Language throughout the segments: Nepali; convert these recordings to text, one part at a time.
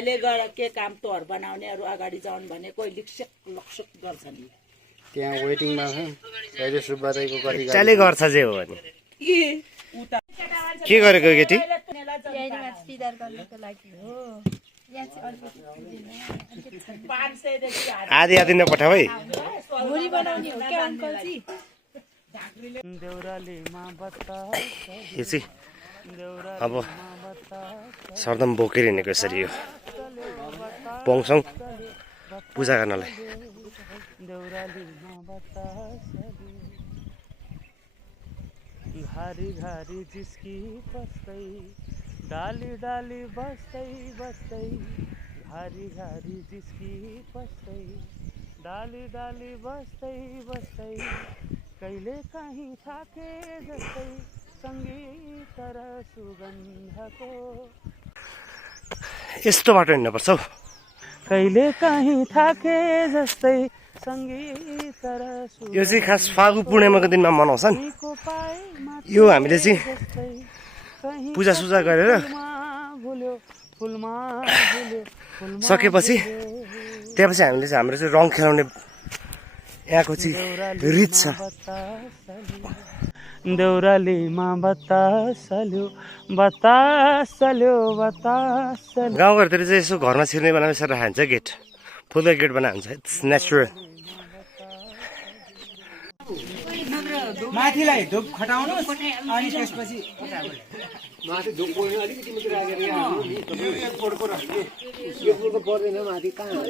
भाइले गर के काम तोहर बनाउनेहरू अगाडि जाउन् भने कोही लिक्सक लक्सक गर्छन् त्यहाँ वेटिङमा छ कहिले सुब्बा दाइको गरी चाले गर्छ जे हो भने के गरेको केटी आधी आधी नपठाऊ है यो चाहिँ अब सरदम बोकेर हिँडेको यसरी यो पोङसङ पूजा गर्नलाई घारी घारी जिस्की बस्दै डाली डाली बस्दै बस्दै घारी घारी जिस्की बस्दै डाली डाली बस्दै बस्दै कहिले काहीँ थाके जस्तै सङ्गीत र सुगन्धको यस्तो बाटो हिँड्नुपर्छ हौ कहिले काहीँ थाके जस्तै यो चाहिँ खास फागु पूर्णिमाको दिनमा मनाउँछन् यो हामीले चाहिँ पूजा सुजा गरेर सकेपछि त्यहाँपछि हामीले चाहिँ हाम्रो चाहिँ रङ खेलाउने यहाँको चाहिँ रित छ देउरालीमा बतासल्यो बतासल्यो बतासल्यो गाउँघरतिर चाहिँ यसो घरमा छिर्ने बनाएर यसरी राखिन्छ गेट फुलको गेट बनाएको हुन्छ इट्स नेचुरल माथिलाई धुप खटाउनु अनि त्यसपछि माथि धुप पोल्नु अलिकति मात्रै राखेर यो एक पोडको राख्ने यो पोडको पर्दैन माथि कहाँ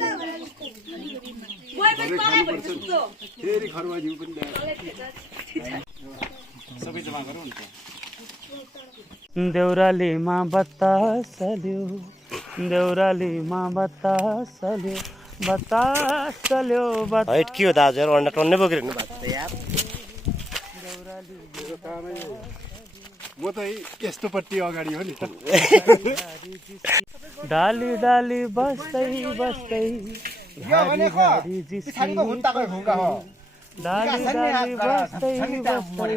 फेरि खरुवा जिउ पनि सबै जम्मा गरौँ नि देउरालीमा बतासल्यो देउरालीमा बतासल्यो बतासल्यो हाइट के हो दाजुहरू अन्डा टन्नै बोकेर हिँड्नु भएको छ यार म त यस्तोपट्टि अगाडि हो नि त डाली डाली बस्दै बस्दै डाली डाली बस्दै बस्दै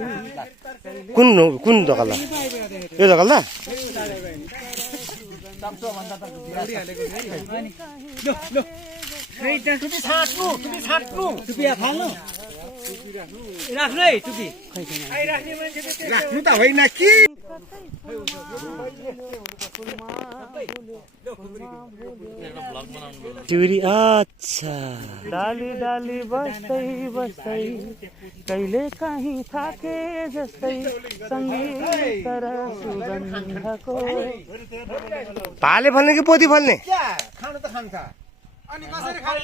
कुन दोकानला यो दोकानला राख्नु है टुपी राख्नु त होइन कि टिउरी अच्छा डाली डाली बस्दै बस्दै कहिले काहीँ थाके जस्तै सङ्गीत र सुगन्धको भाले फल्ने कि पोती फल्ने खानु त खान्छ अनि कसरी खानु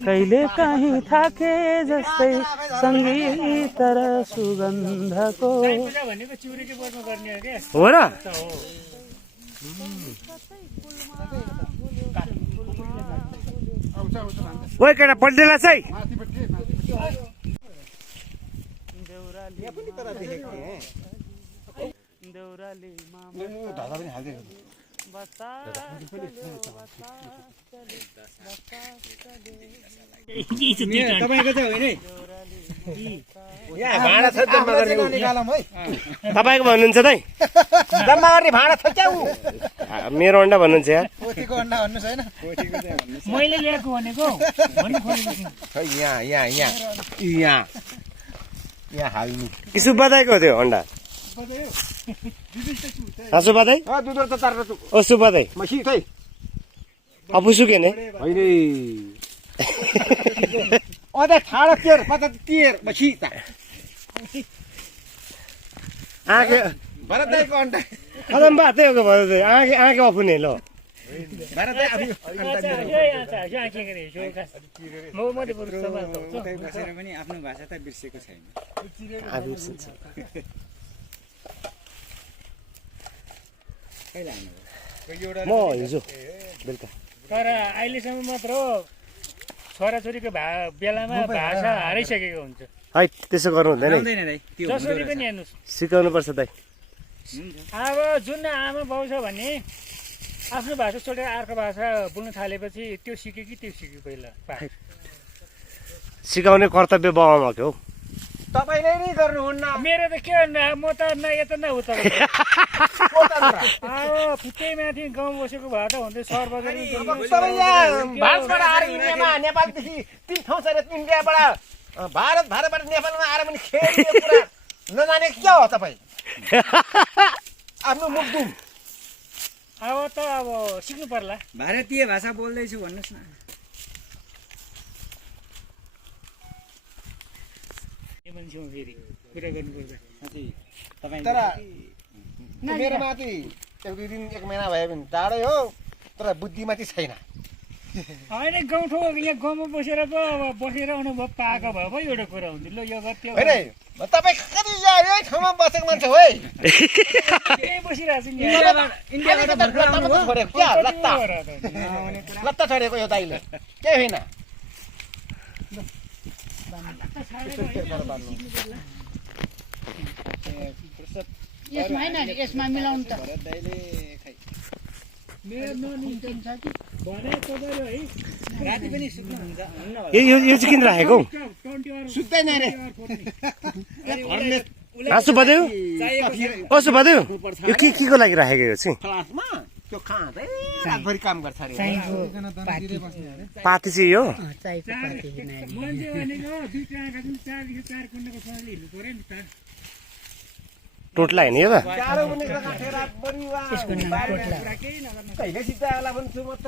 कहिले काहीँ थाके जस्तै सङ्गीत र सुगन्धको हो र ओइ केटा पल्टेला चाहिँ देउरालीमा तपाईको चाहिँ होइन यहाँ भाडा छ जम्मा गर्ने निकालौँ है तपाईँको भन्नुहुन्छ दाइ जम्मा गर्ने भाडा छ क्या मेरो अन्डा भन्नुहुन्छ यार पोथीको अन्डा भन्नुहोस् होइन मैले ल्याएको भनेको खै यहाँ यहाँ यहाँ यहाँ यहाँ हाल्नु सुब्बा दाइको थियो अन्डा सुब्बा दाइ दुध त तार ओ सुब्बा दाइ मसी थै अपु सुके नै होइन अझ ठाडो तेर पता तेर मसी त आँखे भरत दाइको अन्डा खदम बातै हो भयो आँखे आँखे अफुने लो भरत दाइ आफू बसेर पनि आफ्नो भाषा त बिर्सेको छैन म हिजो बेलुका तर अहिलेसम्म मात्र छोराछोरीको बेलामा भाषा हराइसकेको हुन्छ है त्यसो गर्नु हुँदैन जसरी पनि हेर्नुहोस् सिकाउनु पर्छ दाइ अब जुन आमा बाउ छ भने आफ्नो भाषा छोडेर अर्को भाषा बोल्न थालेपछि त्यो सिक्यो कि त्यो सिक्यो पहिला सिकाउने कर्तव्य बाउ आमाको हो तपाईँले नै गर्नुहुन्न मेरो त के म त न यता न उता अब फिक्कै माथि गाउँ बसेको भए त हुन्थ्यो सहर बजार तपाईँ यहाँ भारतबाट आएर इन्डियामा नेपालदेखि 3 ठाउँ छ इन्डियाबाट भारतबाट नेपालमा आएर पनि खेल्ने कुरा नजाने क्या हो तपाईँ आफ्नो मुखदुम अब त अब सिक्नु पर्ला भारतीय भाषा बोल्दैछु भन्नुहोस् न मान्छेमा फेरि कुरा गर्नुपर्दा तर मेरोमा चाहिँ 1-2 दिन 1 महिना भयो भने टाढै हो तर बुद्धिमा चाहिँ छैन होइन गाउँठाउँ यहाँ गाउँमा बसेर पो अब बसेर अनुभव पाएको भए पो एउटा कुरा हुन्थ्यो ल यो गर त्यो होइन तपाईँ कति यही ठाउँमा बसेको मान्छे हो है त्यही बसिरहेको छु नि लत्ता छोडेको यो दाइले केही होइन यसमा होइन यसमा मिलाउनु त राति पनि सुत्नुहुन्छ यो चाहिँ किन राखेको सुत्दैन रे हाँसु बद्यो कसो बद्यो यो के को लागि राखेको यो चाहिँ क्लासमा त्यो खाँदै रातभरि काम गर्छ अरे पाती चाहिँ यो मान्छे भनेको 2 टाढा 4 कुण्डको सजिलो हिँड्नु पर्यो नि त टोटला होइन यो त गाह्रो पनि राखेर रातभरि वा कहिले सिधा होला भन्छु म त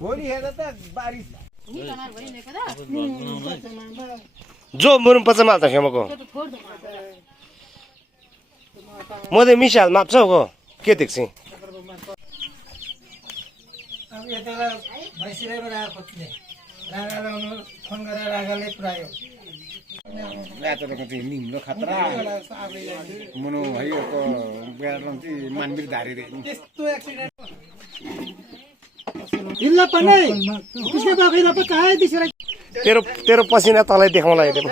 भोलि हेर त बारिस जो मुरुम पचामा त खेमको म त मिसाल माप्छौ गो के देख्छ अब यता भैँसीलाई रागा खोज्ने रागा लाउनु फोन गरेर रागाले पुऱ्यायो रातोको चाहिँ निम्रो खतरा मुनो भएको बेला चाहिँ मानवीर धारी रे त्यस्तो एक्सिडेन्ट हिल्ला पर्ने किसके बाखैला पो कहाँ दिसरा तेरो पसिना तलै देखाउला हेर्दै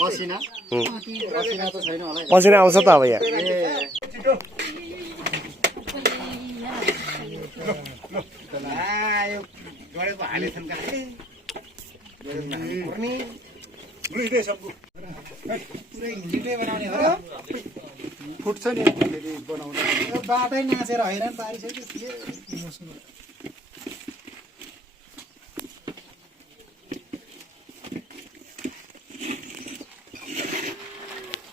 पसिना पसिना त छैन होला पसिना आउँछ त अब यहाँ यो गडेको हाले छन् का पर्ने गुइदे सबको पुरै हिँडिदै बनाउने हो फुट्छ नि फेरि बनाउने बाटै नाचेर हैरान पारिसक्यो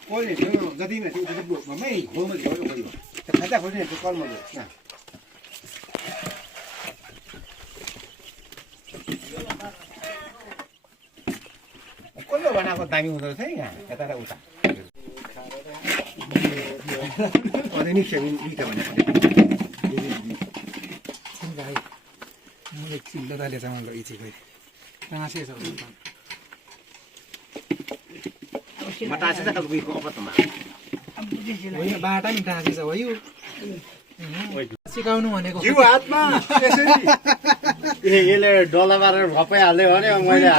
कोले जति माथि ममै होमा ल्यायो खोइ खाजा खोज्ने त्यो कलमा ल्यायो कसले बनाएको दामी हुँदो रहेछ है यहाँ यता र उता अझै नि खेल्नु मिठो भने मलाई चिल्लो दाले चामल इची खोइ टाँसे छ मटासे त गएको अपतमा होइन बाटा नि टाँसे छ हो यो सिकाउनु भनेको जिउ हातमा यसरी यसले डला मारेर भपै हाल्दै भने मैले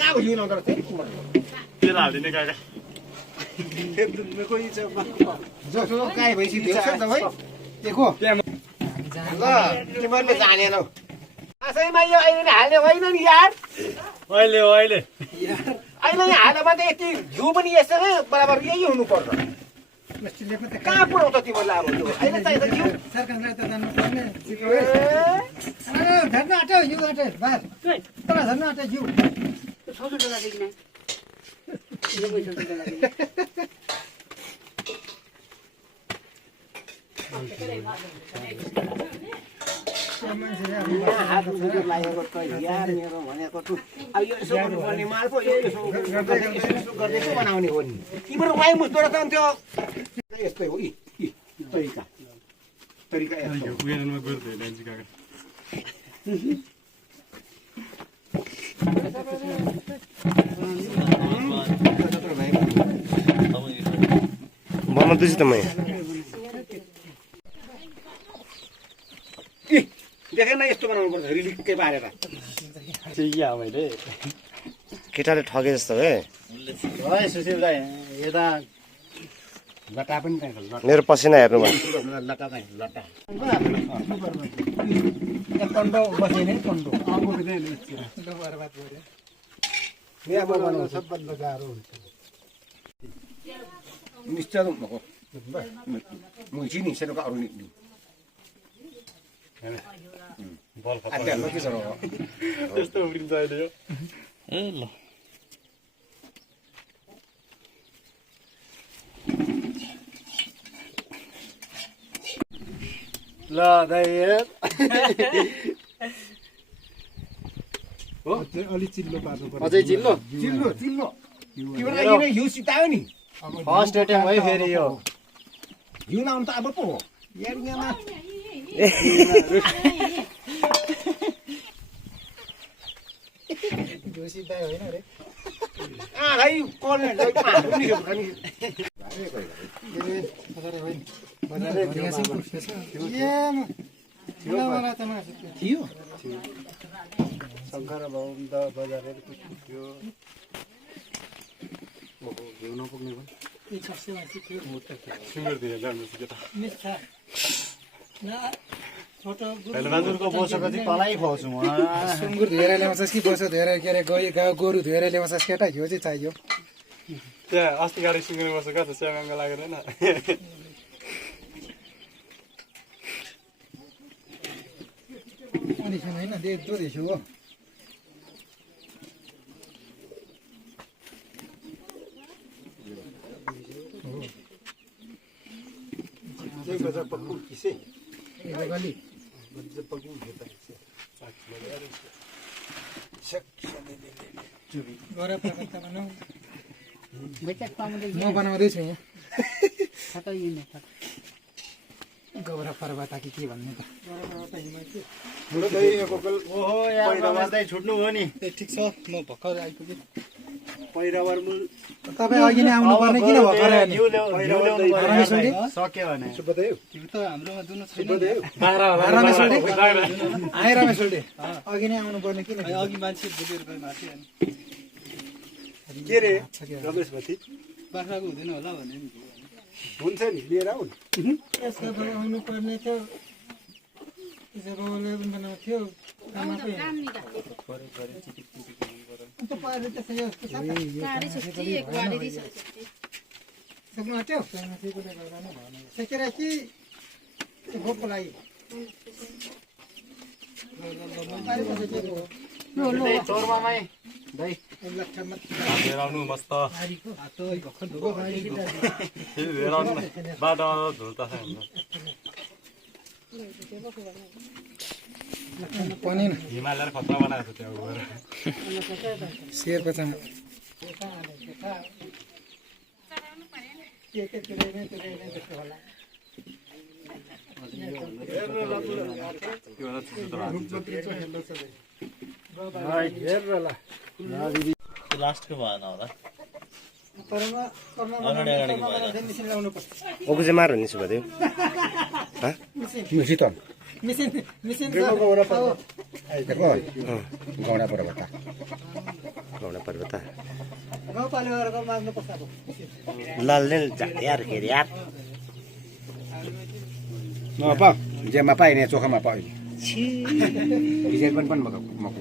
कहाँको जिउ नगर तेल हालिदिने काका जसो काहीँ भइसक्यो है देखो ल तिमीहरूले जानेनौ आशैमा यो अहिले नै हाल्ने होइन नि यार अहिले अहिले नै हाल्यो भने त यति घिउ पनि यसरी बराबर यही हुनुपर्छ कहाँ पुऱ्याउँछ तिमीहरूले अब त्यो अहिले चाहिन्छ घिउ सरकारलाई त जानुपर्ने झर्न आँट्यो हिउँ आँट्यो बार तँलाई झर्न आँट्यो हिउँ हात लागेको त यार मेरो भनेको अब यो यसो गर्नुपर्ने माल पो यो यसो गर्दै पो बनाउने हो नि तिम्रो वाइ मुस्तो रहेछ नि त्यो यस्तै हो तरिका तरिका बनाउँदैछु त म देखेन यस्तो बनाउनु पर्छ रिलिक्कै पारेर मैले केटाले ठगे जस्तो है सुशील दाई यता लट्टा पनि चाहिन्छ लट्टा मेरो पसिना हेर्नु भयो लट्टा चाहिन्छ लट्टा कन्डो बस्यो नि कन्डो सबभन्दा गाह्रो हुन्छ निश्चय भएको मुइची नि सेरोका अरू नि के छ त्यस्तो उब्रिन्छ अहिले यो ए ल ल दाइ हो अलि चिल्लो पार्नु पर्छ अझै चिल्लो चिल्लो चिल्लो तिम्रो लागि हिउँ सितायो नि फर्स्ट एटेम्प है फेरि यो हिउँ लाउनु त अब पो हो यारमा जोसी दाइ होइन रे भाइ कल थियो शङ्कर बाबु त बजारेर थियो हिउँ नपुग्ने भयो सुँगुरतिर जानुहोस् केटा बाजुरको बोसोको चाहिँ तलै खुवाउँछु म सुँगुर धेरै ल्याउँछस् कि बसो धेरै के अरे गाउँ गोरु धेरै ल्याउँछस् केटा घिउ चाहिँ चाहियो त्यहाँ अस्ति गाडी सुँगुर बसेको कता स्याङ्ग लागेर होइन अनि छैन होइन दोधेछु हो गली म बनाउँदैछु यहाँ गौरा पर्वत कि के भन्ने त ओहो यार छुट्नु हो नि ठिक छ म भर्खर आइपुगेँ पहिरावर मूल तपाईँ अघि नै आउनु पर्ने किन भर्खर सक्यो भने आएर मेसोल्डे अघि नै आउनु पर्ने किन अघि मान्छे बोकेर गए माथि अनि के रे रमेश भति बाख्राको हुँदैन होला भने नि हुन्छ नि लिएर आउनु आउनु पर्ने थियो बाबाले पनि बनाउँथ्यो सक्नु आँट्यो सेकेर कि भोकको लागि आउनु मस्त बाटो धुल्ता छ पनि हिमालय खतरा बनाएको छ त्यहाँ गएर शेरको चाहिँ लास्टको भएन होला मिसिन लाउनु पर्छ ओको चाहिँ मार भन्ने सुभादेव मिसित मिसिन गौडा पर्वत गौडा पर्वत गाउँपालिकाको माग्नु पर्छ अब लालले यार के यार नपा जेमा पाइने चोखामा पाइने डिजाइन पनि मको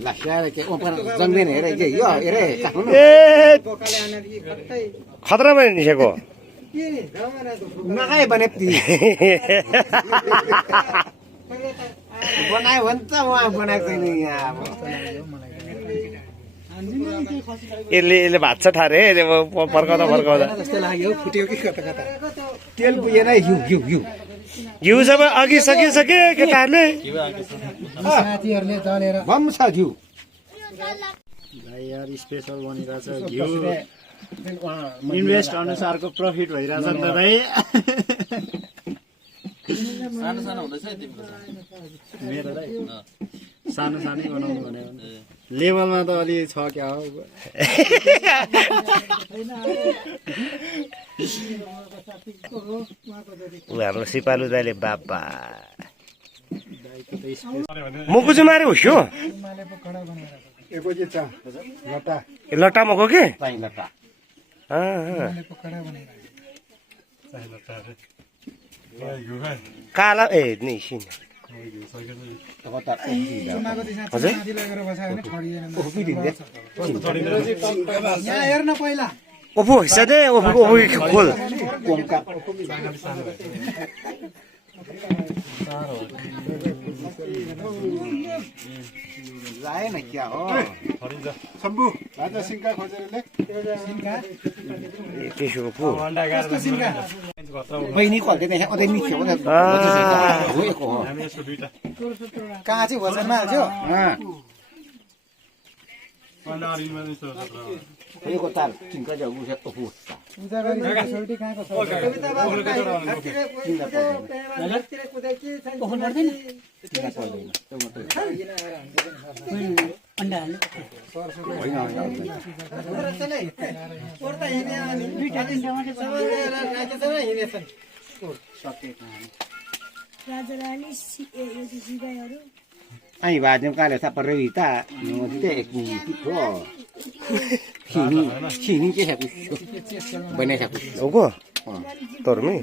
लास्याएर के ओपर जङ्गिन हेरे के यो हेरे काट्नु बोकाले आनेर कि खट्टै खतरा पनि निसेको के गाउँमा रहेको नखाए भने बनायो भने त उहाँ बनाएको छैन यहाँ अब यसले भात छ ठारे फर्काउँदा जस्तो लाग्यो फुट्यो कि कता कता तेल पुगेन घिउ घिउ सबै अघि सकिसके केटाहरूले साथीहरूले दलेर बम छ घिउ यार स्पेसल बनिरहेछ घिउ इन्भेस्ट अनुसारको प्रफिट भइरहेछ नि त भाइ सानो सानो हुँदैछ तिम्रो मेरो दाइ सानो सानै बनाउनु भन्यो भने लेभलमा त अलि छ क्या हो ऊ हाम्रो सिपालु दाइले बाबा मुखु चाहिँ मारे होस् हो एपछि चा लटा लट्टा मको के चाहिँ लट्टा पकडा बनाइरहेको काला ए निसिन अब त चुनाको दिशा हजुर? माथि लगेर बसायो भने ठडिएन कोपी दिन्छ यहाँ हेर्न पहिला ओफो हिस्सा दे ओफो खोल कोमका लाएन क्या हो शम्भु राजा सिंहका खोजेर ले सिंहका त्यसो पो कस्तो सिंहका बहिनी खोल्दै त्यहाँ अझै मिठो हो रोएको हो कहाँ चाहिँ भोजनमा हाल्छौ रोएको तार चिन्का जाऊ ओपु पूजा गरी सोल्टी कहाँको छ ai bà trong cái là sắp rồi ta nó thế kiểu chỉ cái hạt bên này hạt ओको तोरमी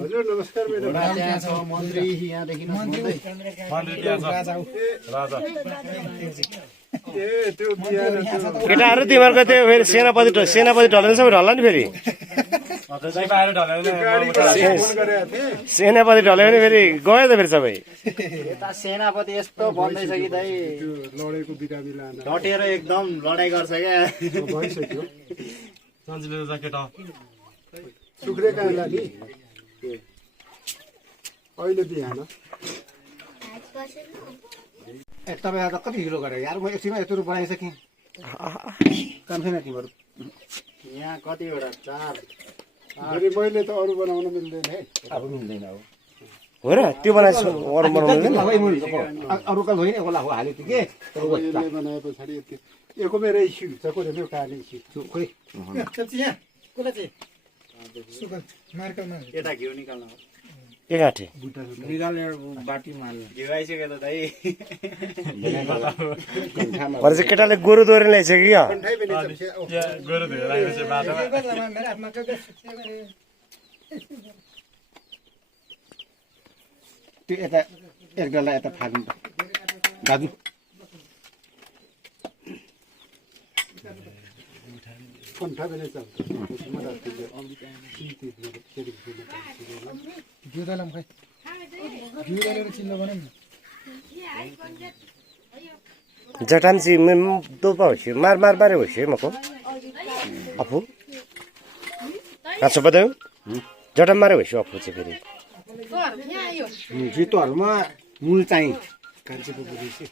हजुर नमस्कार मेरो त्यहाँ छ मन्त्री यहाँदेखि ए त्यो बिहान केटाहरू तिमीहरूको त्यो फेरि सेनापति ढलेर सबै ढल्ला नि फेरि सेनापति ढल्यो भने फेरि गयो त फेरि सबै यता सेनापति यस्तो भन्दैछ कि दाइ त्यो लडेको बिरामी लान डटेर एकदम लडाइँ गर्छ क्या भइसक्यो सुक्रे कहाँ लाने अहिले बिहान तपाईँ त कति किलो गरेर यार म एकछिनमा यत्रो बनाइसकेँ काम छैन तिमीहरू यहाँ कतिवटा 4 फेरि मैले त अरू बनाउन मिल्दैन है अब मिल्दैन हो हो र त्यो बनाएछु अरू बनाउनु अरू कल होइन होला हो हाल्यो त्यो के मैले बनाए पछाडि यति एको मेरै सिक्छ कोले मेरो काली सिक्छु खोइ यहाँ कसलाई चाहिँ सुगल मार्कलमा यता घिउ निकाल्नु एकाठे घिउ आइसक्यो त दाइ भरे चाहिँ केटाले गोरु दोहोरी ल्याइसक्यो क्या ठै पनि मेरो हातमा त्यो यता एक डल्ला यता फाल्नु त दाजु कन्ठा पनि छ घिउ दलाम खै घिउ दलेर चिल्लो बनाउँ न जटामसी दो होशी मार होशी मको आफू नाच्नु पर्दैन जटाम मारे होशी आफू चाहिँ फेरि जितोहरूमा मूल चाहिँ कान्छीको बुझेपछि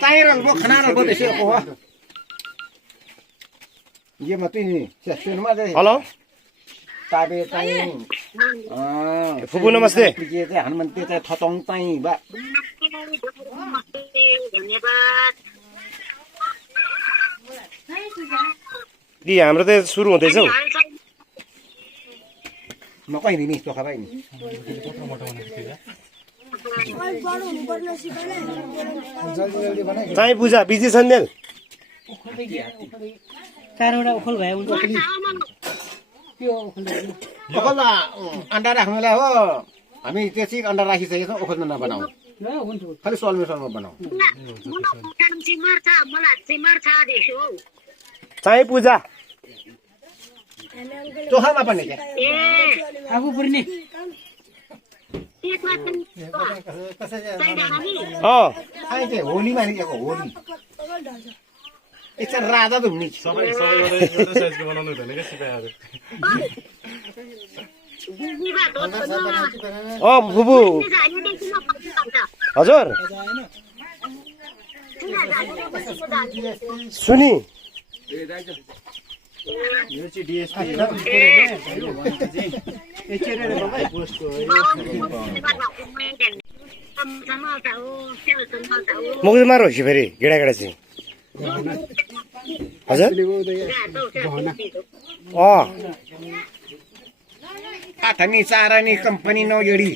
चाहिएर खाना बोल्दैछ हो यो मात्रै नि सेसनमा चाहिँ हेलो ताबे चाहिँ फुपू नमस्ते के चाहिँ हनुमान त्यो चाहिँ थतङ चाहिँ बा कि हाम्रो त सुरु हुँदैछ हौ म कहीँ नि चोखा भाइ नि जल्दी जल्दी बनाइ चाहिँ पूजा बिजी सन्देल ओखलमा अन्डा राख्नुलाई हो हामी त्यसै अन्डा राखिसकेको छौँ ओखलमा नबनाऊ खालि सलमा बनाऊ चाहिँ पूजा चोखामा पनि क्या अँ चाहिँ चाहिँ होलीमा निकेको होली एकछिन राजा त हुने अँ फुपू हजुर सुनि यो चाहिँ डिएसपी मुखमा होशी फेरि गेडा चाहिँ हजुर अँ आठनी चारानी कंपनी नौ येडी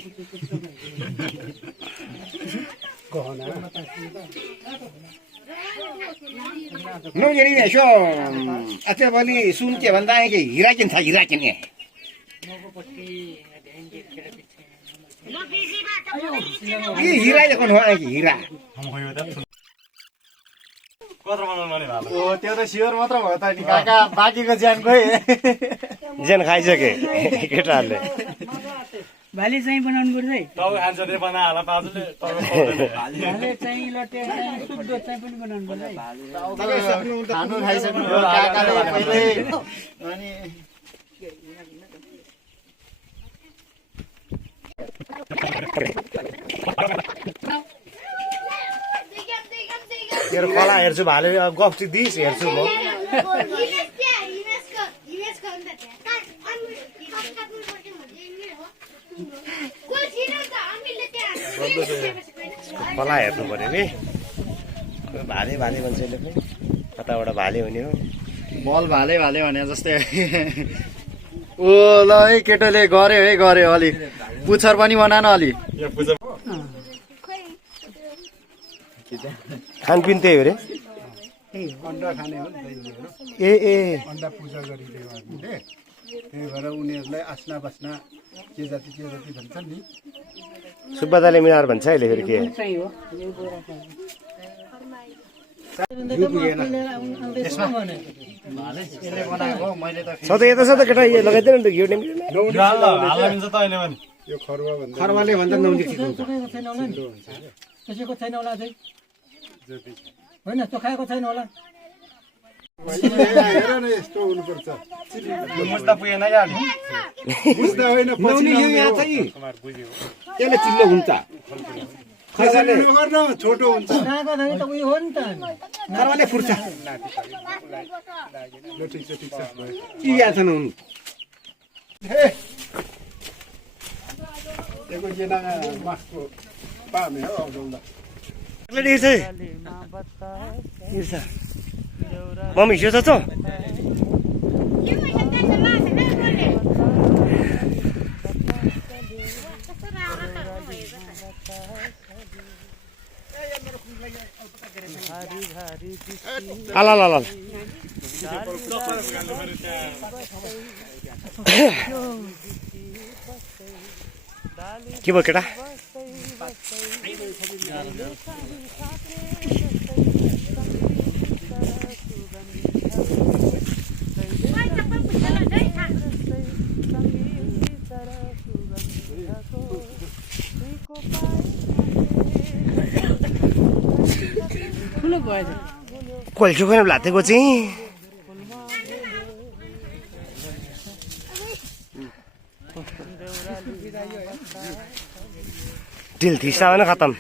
नौजरी यसो अझै भोलि सुन के भन्दा कि हिरा किन्छ हिरा किने हिरा देखुन हो कि हिरा ओ त्यो त स्योर मात्र भयो त नि काका बाँकीको ज्यान गए ज्यान खाइसके केटाहरूले भाले चाहिँ बनाउनु पर्छ है तपाईँ खान्छ त्यो बनाएर पाजुले भाले चाहिँ लटे चाहिँ शुद्ध चाहिँ पनि बनाउनु पर्छ है खानु खाइसक्नु भयो काकाले पहिले अनि तेरो कला हेर्छु भाले गफ चाहिँ दिइस् हेर्छु म कला हेर्नु पर्यो कि भाले भाले भन्छ यसले पनि कताबाट भाले हुने हो बल भाले भाले भने जस्तै ओ ल है केटोले गऱ्यो अलि पुच्छर पनि बना न अलि खानपिन त्यही हो रे अन्डा खाने हो नि ए ए अन्डा पूजा गरिदियो हामीले त्यही भएर उनीहरूलाई आस्ना बास्ना के जाति भन्छन् नि सुब्बा दाले मिलाएर भन्छ अहिले फेरि के चाहिँ हो यसले बनाएको मैले त सधैँ यता छ त केटा यो लगाइदिनु नि त घिउ निम्ति यो खरुवा भन्दा खरवाले भन्दा नौजी ठिक हुन्छ त्यसैको छैन होला चाहिँ होइन चोखाएको छैन होला हेर न यस्तो हुनुपर्छ मुस्ता पुगेन क्या अलि बुझ्दा होइन नौनी यो यहाँ चाहिँ त्यसले चिल्लो हुन्छ खरवाले नगर्न छोटो हुन्छ कहाँको चाहिँ त उयो हो नि त खरवाले फुर्छ ल ठिक छ के यहाँ छन् हुन् एको जेना मासको पामे हो आउँदा मम्मी हिजो छ आला ला ला के भयो केटा कोल्छु खोइ लातेको चाहिँ दिल थिसा होइन खतम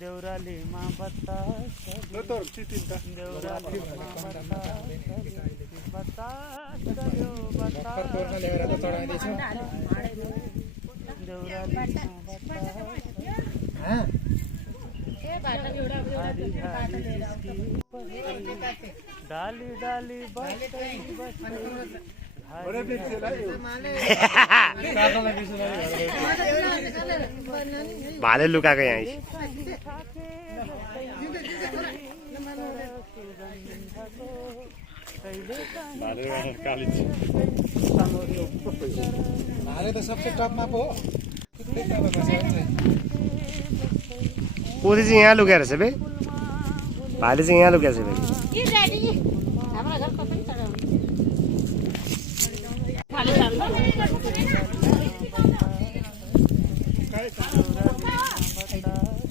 देउरालीमा बतास डाली डाली भाले लुकाएको यहाँ भाले त सबसे टपमा पो हो पोथी चाहिँ यहाँ लुकाएर छ बे भाले चाहिँ यहाँ लुकाएको छ बे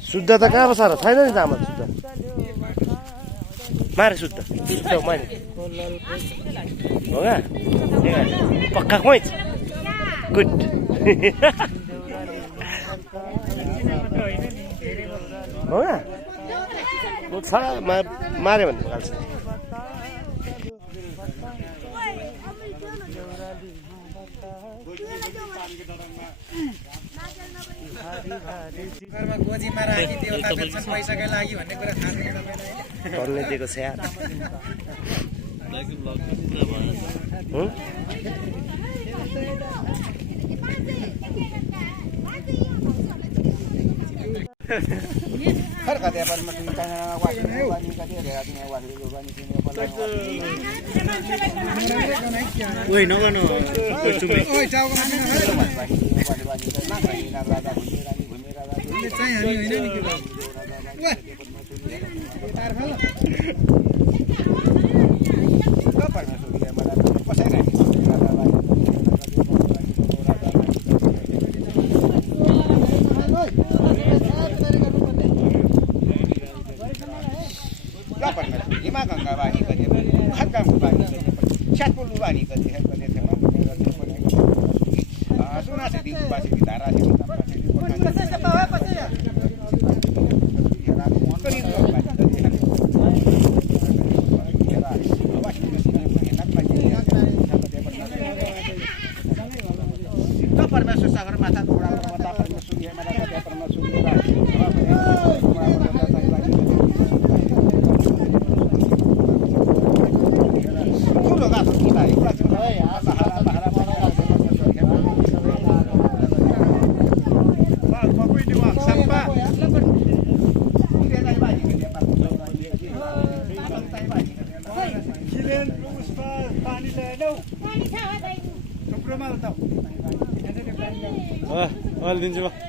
शुद्ध त कहाँ बसार छैन नि चामल शुद्ध मारे शुद्ध मैले हो पक्का खोइ गुड हो माऱ्यो भने हाल्छ घरमा गोजीमा राखिदियो पैसाकै लागि भन्ने कुरा थाहा छैन तपाईँलाई गर्नै दिएको छ यार हुँ? खर्का त्या पर मग काय वाटलं वाणी का ते घरात वाटलं वाणी तिने पण ओइ नगर्नु ओइ टाउको माथि नभएर चाहिँ हामी होइन नि के भयो तार खाल हिमा गङ्गा बानी कति खड्का बानी कति स्याटपुल बानी कति सुना से दिनु बासी धारा से परमेश्वर सागर माता थोड़ा माता परमेश्वर ये माता का परमेश्वर पानी ल्याएनौ थुप्रोमा दिन्छु